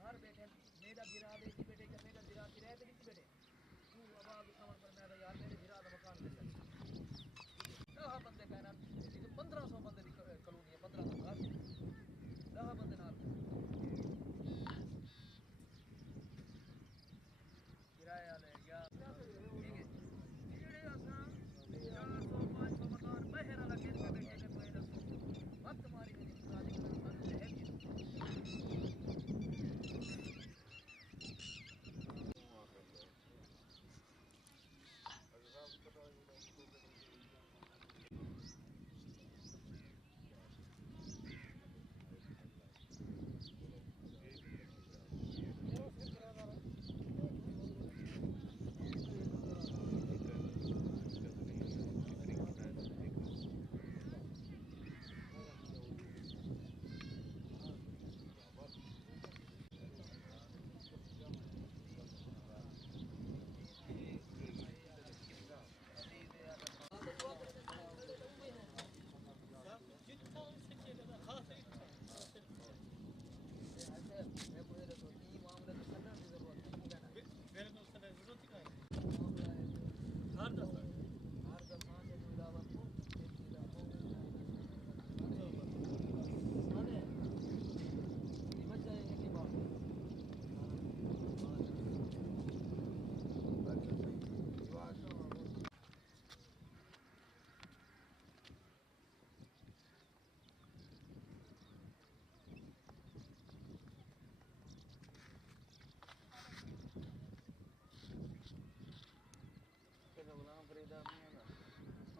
घर बैठे मेरा गिरा दे की बेटे जब मेरा गिरा की रहते नहीं बेटे तू आवाज उठावन पर मैं यार मेरे गिरा दा मकान ले चल दहा बंदे कहना 1500 बंदे दी कॉलोनी है 1500 घर दहा बंदे नाल किराया ले गया ठीक है जेड़े असा 400 500 मकान बहरा लगे के बैठे के कोई दसो वक्त मारी मेरी शादी के साथ है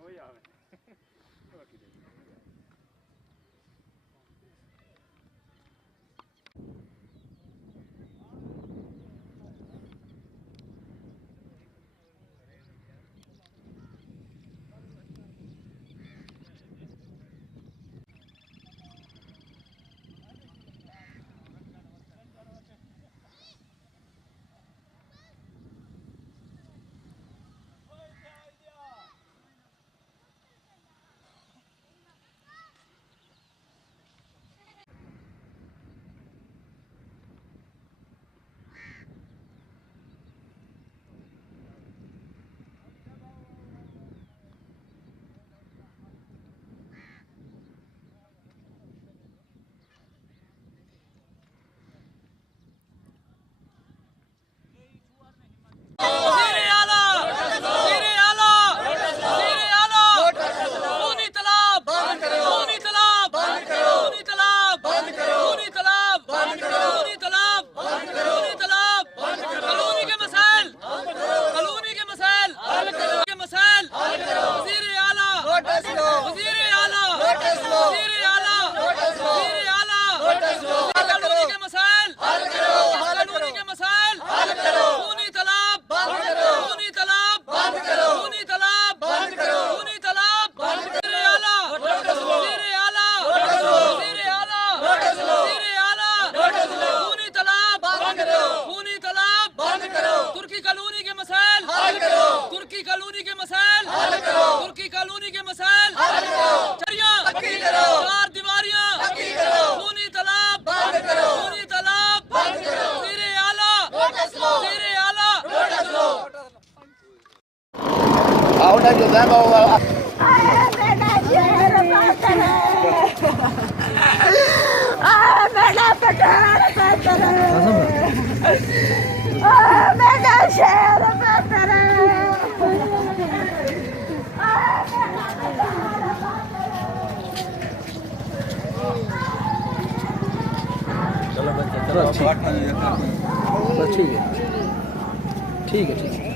Oh ja. Ahora ayudamos a चलो बच्चा चलो ठीक है ठीक है ठीक है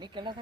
निकलना